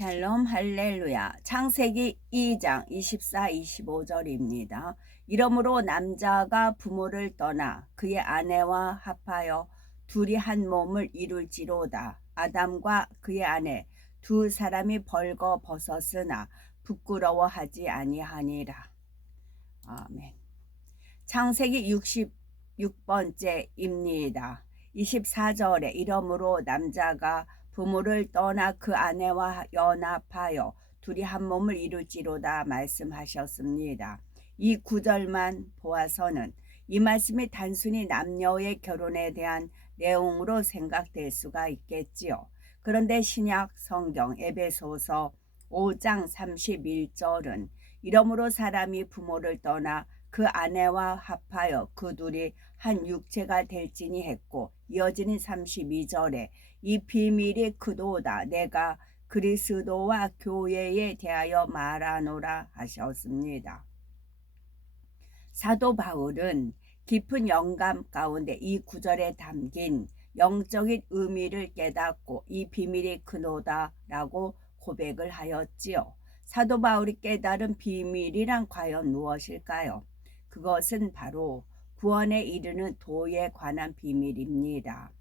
샬롬 할렐루야. 창세기 2장 24, 25절입니다. 이러므로 남자가 부모를 떠나 그의 아내와 합하여 둘이 한 몸을 이룰지로다. 아담과 그의 아내 두 사람이 벌거 벗었으나 부끄러워하지 아니하니라. 아멘. 창세기 66번째입니다. 24절에 이러므로 남자가 부모를 떠나 그 아내와 연합하여 둘이 한 몸을 이룰지로다 말씀하셨습니다. 이 구절만 보아서는 이 말씀이 단순히 남녀의 결혼에 대한 내용으로 생각될 수가 있겠지요. 그런데 신약 성경 에베소서 5장 31절은 이러므로 사람이 부모를 떠나 그 아내와 합하여 그 둘이 한 육체가 될지니 했고, 이어지는 32절에 이 비밀이 크도다 내가 그리스도와 교회에 대하여 말하노라 하셨습니다. 사도 바울은 깊은 영감 가운데 이 구절에 담긴 영적인 의미를 깨닫고 이 비밀이 크도다라고 고백을 하였지요. 사도 바울이 깨달은 비밀이란 과연 무엇일까요? 그것은 바로 구원에 이르는 도에 관한 비밀입니다.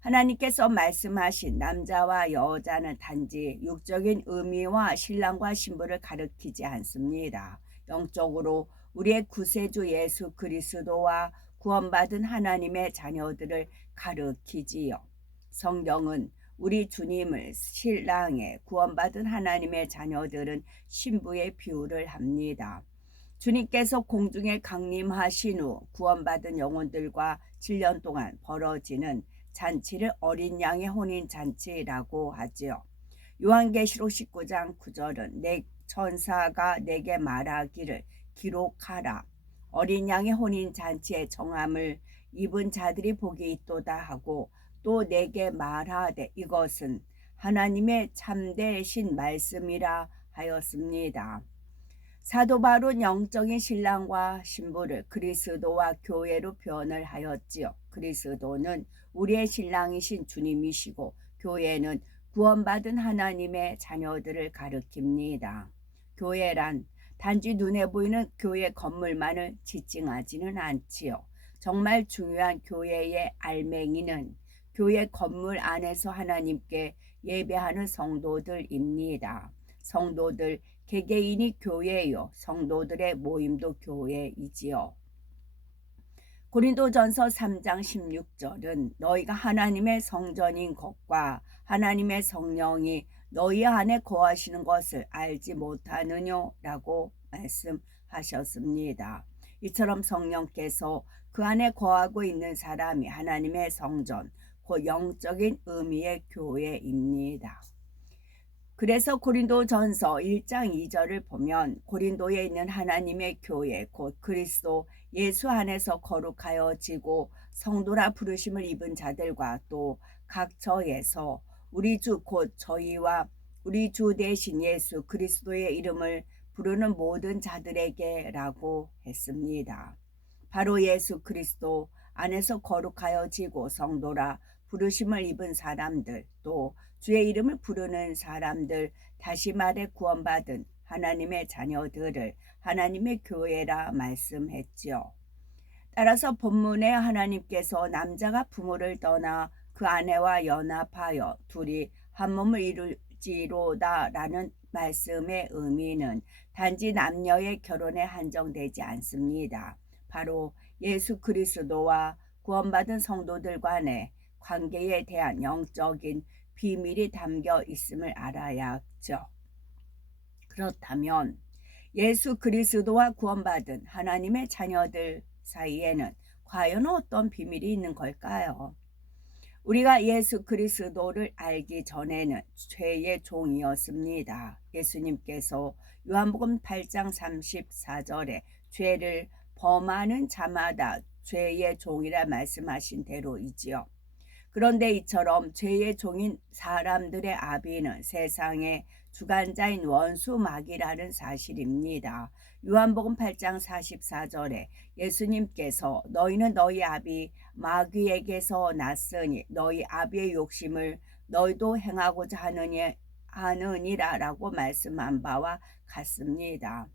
하나님께서 말씀하신 남자와 여자는 단지 육적인 의미와 신랑과 신부를 가리키지 않습니다. 영적으로 우리의 구세주 예수 그리스도와 구원받은 하나님의 자녀들을 가리키지요. 성경은 우리 주님을 신랑에, 구원받은 하나님의 자녀들은 신부의 비유를 합니다. 주님께서 공중에 강림하신 후 구원받은 영혼들과 7년 동안 벌어지는 잔치를 어린 양의 혼인잔치라고 하지요. 요한계시록 19장 9절은 내 천사가 내게 말하기를 기록하라. 어린 양의 혼인잔치의 정함을 입은 자들이 복이 있도다 하고 또 내게 말하되 이것은 하나님의 참되신 말씀이라 하였습니다. 사도 바울은 영적인 신랑과 신부를 그리스도와 교회로 표현을 하였지요. 그리스도는 우리의 신랑이신 주님이시고 교회는 구원받은 하나님의 자녀들을 가리킵니다. 교회란 단지 눈에 보이는 교회 건물만을 지칭하지는 않지요. 정말 중요한 교회의 알맹이는 교회 건물 안에서 하나님께 예배하는 성도들입니다. 성도들 개개인이 교회요, 성도들의 모임도 교회이지요. 고린도전서 3장 16절은 너희가 하나님의 성전인 것과 하나님의 성령이 너희 안에 거하시는 것을 알지 못하느냐라고 말씀하셨습니다. 이처럼 성령께서 그 안에 거하고 있는 사람이 하나님의 성전, 곧 영적인 의미의 교회입니다. 그래서 고린도전서 1장 2절을 보면 고린도에 있는 하나님의 교회 곧 그리스도 예수 안에서 거룩하여지고 성도라 부르심을 입은 자들과 또 각 처에서 우리 주 곧 저희와 우리 주 대신 예수 그리스도의 이름을 부르는 모든 자들에게라고 했습니다. 바로 예수 그리스도 안에서 거룩하여지고 성도라 부르심을 입은 사람들, 또 주의 이름을 부르는 사람들, 다시 말해 구원받은 하나님의 자녀들을 하나님의 교회라 말씀했지요. 따라서 본문에 하나님께서 남자가 부모를 떠나 그 아내와 연합하여 둘이 한 몸을 이룰지로다라는 말씀의 의미는 단지 남녀의 결혼에 한정되지 않습니다. 바로 예수 그리스도와 구원받은 성도들 간의 관계에 대한 영적인 비밀이 담겨 있음을 알아야죠. 그렇다면 예수 그리스도와 구원받은 하나님의 자녀들 사이에는 과연 어떤 비밀이 있는 걸까요? 우리가 예수 그리스도를 알기 전에는 죄의 종이었습니다. 예수님께서 요한복음 8장 34절에 죄를 범하는 자마다 죄의 종이라 말씀하신 대로이지요. 그런데 이처럼 죄의 종인 사람들의 아비는 세상의 주관자인 원수 마귀라는 사실입니다. 요한복음 8장 44절에 예수님께서 너희는 너희 아비 마귀에게서 났으니 너희 아비의 욕심을 너희도 행하고자 아느니라 라고 말씀한 바와 같습니다.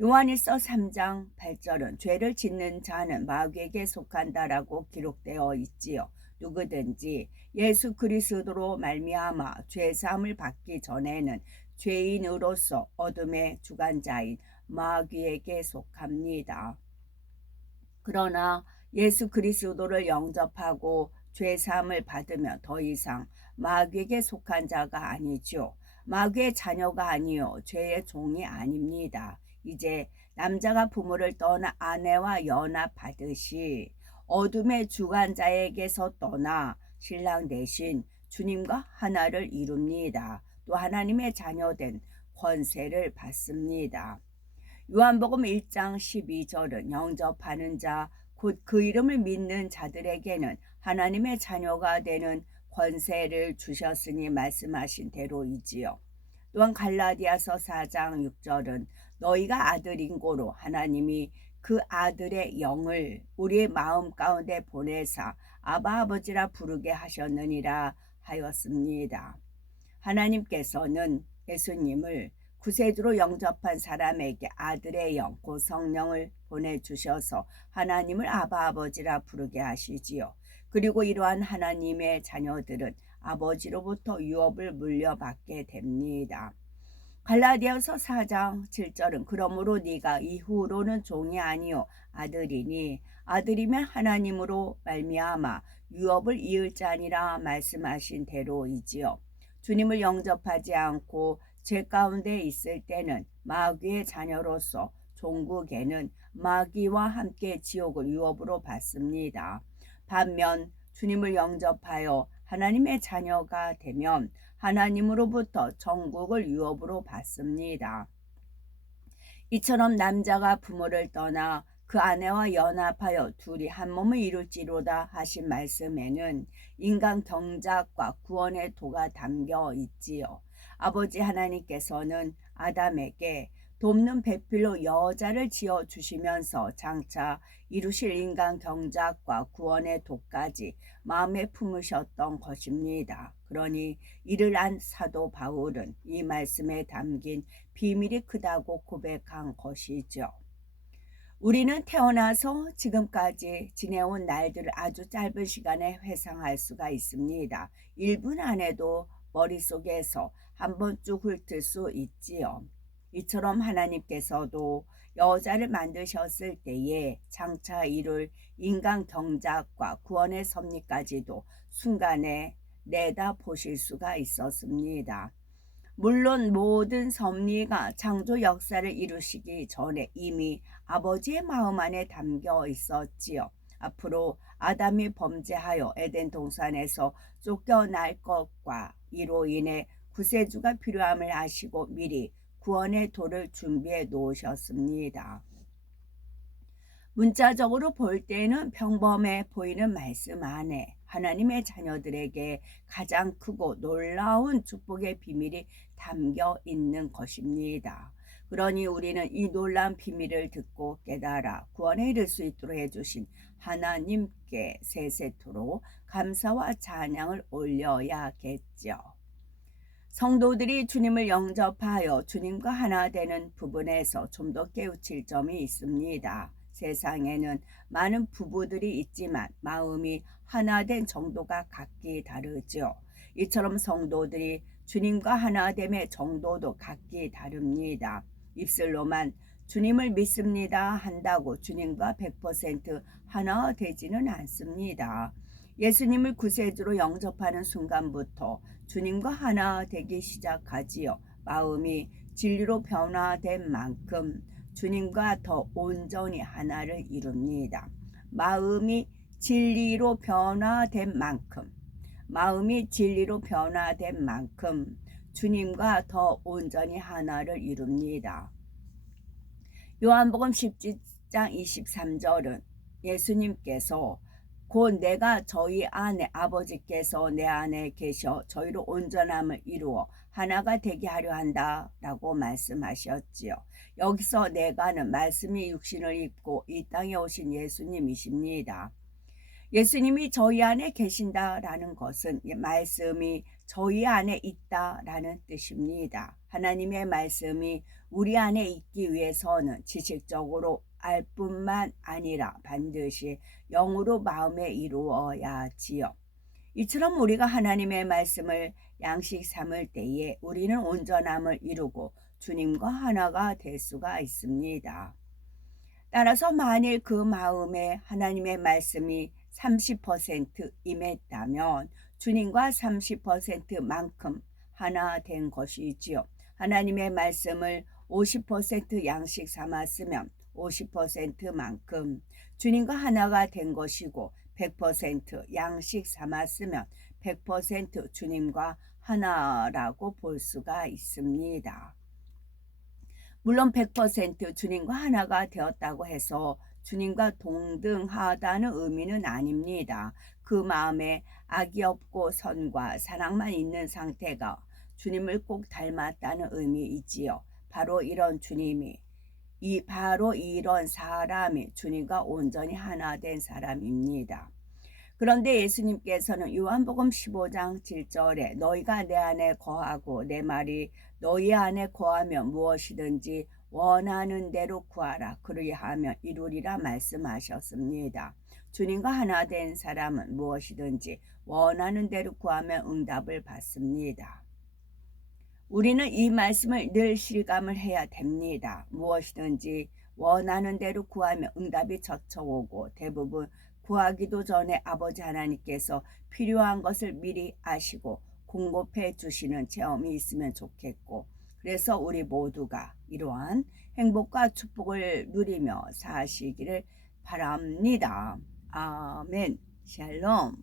요한일서 3장 8절은 죄를 짓는 자는 마귀에게 속한다라고 기록되어 있지요. 누구든지 예수 그리스도로 말미암아 죄 사함을 받기 전에는 죄인으로서 어둠의 주관자인 마귀에게 속합니다. 그러나 예수 그리스도를 영접하고 죄 사함을 받으면 더 이상 마귀에게 속한 자가 아니죠. 마귀의 자녀가 아니요 죄의 종이 아닙니다. 이제 남자가 부모를 떠나 아내와 연합하듯이 어둠의 주관자에게서 떠나 신랑 대신 주님과 하나를 이룹니다. 또 하나님의 자녀된 권세를 받습니다. 요한복음 1장 12절은 영접하는 자, 곧 그 이름을 믿는 자들에게는 하나님의 자녀가 되는 권세를 주셨으니 말씀하신 대로이지요. 또한 갈라디아서 4장 6절은 너희가 아들인 고로 하나님이 그 아들의 영을 우리의 마음 가운데 보내사 아바 아버지라 부르게 하셨느니라 하였습니다. 하나님께서는 예수님을 구세주로 영접한 사람에게 아들의 영, 곧 성령을 보내주셔서 하나님을 아바 아버지라 부르게 하시지요. 그리고 이러한 하나님의 자녀들은 아버지로부터 유업을 물려받게 됩니다. 갈라디아서 4장 7절은 그러므로 네가 이후로는 종이 아니요 아들이니 아들이면 하나님으로 말미암아 유업을 이을 자니라 말씀하신 대로이지요. 주님을 영접하지 않고 죄 가운데 있을 때는 마귀의 자녀로서 종국에는 마귀와 함께 지옥을 유업으로 받습니다. 반면 주님을 영접하여 하나님의 자녀가 되면 하나님으로부터 천국을 유업으로 받습니다. 이처럼 남자가 부모를 떠나 그 아내와 연합하여 둘이 한 몸을 이룰지로다 하신 말씀에는 인간 경작과 구원의 도가 담겨 있지요. 아버지 하나님께서는 아담에게 돕는 배필로 여자를 지어 주시면서 장차 이루실 인간 경작과 구원의 도까지 마음에 품으셨던 것입니다. 그러니 이를 안 사도 바울은 이 말씀에 담긴 비밀이 크다고 고백한 것이죠. 우리는 태어나서 지금까지 지내온 날들을 아주 짧은 시간에 회상할 수가 있습니다. 1분 안에도 머릿속에서 한번 쭉 훑을 수 있지요. 이처럼 하나님께서도 여자를 만드셨을 때에 장차 이룰 인간 경작과 구원의 섭리까지도 순간에 내다보실 수가 있었습니다. 물론 모든 섭리가 창조 역사를 이루시기 전에 이미 아버지의 마음 안에 담겨 있었지요. 앞으로 아담이 범죄하여 에덴 동산에서 쫓겨날 것과 이로 인해 구세주가 필요함을 아시고 미리 구원의 도를 준비해 놓으셨습니다. 문자적으로 볼 때는 평범해 보이는 말씀 안에 하나님의 자녀들에게 가장 크고 놀라운 축복의 비밀이 담겨 있는 것입니다. 그러니 우리는 이 놀라운 비밀을 듣고 깨달아 구원에 이를 수 있도록 해주신 하나님께 세세토록 감사와 찬양을 올려야겠죠. 성도들이 주님을 영접하여 주님과 하나 되는 부분에서 좀 더 깨우칠 점이 있습니다. 세상에는 많은 부부들이 있지만 마음이 하나 된 정도가 각기 다르죠. 이처럼 성도들이 주님과 하나됨의 정도도 각기 다릅니다. 입술로만 주님을 믿습니다 한다고 주님과 100% 하나 되지는 않습니다. 예수님을 구세주로 영접하는 순간부터 주님과 하나 되기 시작하지요. 마음이 진리로 변화된 만큼 주님과 더 온전히 하나를 이룹니다. 마음이 진리로 변화된 만큼 주님과 더 온전히 하나를 이룹니다. 요한복음 10장 23절은 예수님께서 곧 내가 저희 안에 아버지께서 내 안에 계셔 저희로 온전함을 이루어 하나가 되게 하려 한다 라고 말씀하셨지요. 여기서 내가는 말씀이 육신을 입고 이 땅에 오신 예수님이십니다. 예수님이 저희 안에 계신다라는 것은 말씀이 저희 안에 있다라는 뜻입니다. 하나님의 말씀이 우리 안에 있기 위해서는 지식적으로 알 뿐만 아니라 반드시 영으로 마음에 이루어야지요. 이처럼 우리가 하나님의 말씀을 양식 삼을 때에 우리는 온전함을 이루고 주님과 하나가 될 수가 있습니다. 따라서 만일 그 마음에 하나님의 말씀이 30% 임했다면 주님과 30%만큼 하나 된 것이지요. 하나님의 말씀을 50% 양식 삼았으면 50%만큼 주님과 하나가 된 것이고 100% 양식 삼았으면 100% 주님과 하나라고 볼 수가 있습니다. 물론 100% 주님과 하나가 되었다고 해서 주님과 동등하다는 의미는 아닙니다. 그 마음에 악이 없고 선과 사랑만 있는 상태가 주님을 꼭 닮았다는 의미이지요. 바로 이런 사람이 주님과 온전히 하나 된 사람입니다. 그런데 예수님께서는 요한복음 15장 7절에 너희가 내 안에 거하고 내 말이 너희 안에 거하면 무엇이든지 원하는 대로 구하라 그리하면 이루리라 말씀하셨습니다. 주님과 하나 된 사람은 무엇이든지 원하는 대로 구하면 응답을 받습니다. 우리는 이 말씀을 늘 실감을 해야 됩니다. 무엇이든지 원하는 대로 구하면 응답이 젖혀오고 대부분 구하기도 전에 아버지 하나님께서 필요한 것을 미리 아시고 공급해 주시는 체험이 있으면 좋겠고, 그래서 우리 모두가 이러한 행복과 축복을 누리며 사시기를 바랍니다. 아멘. 샬롬.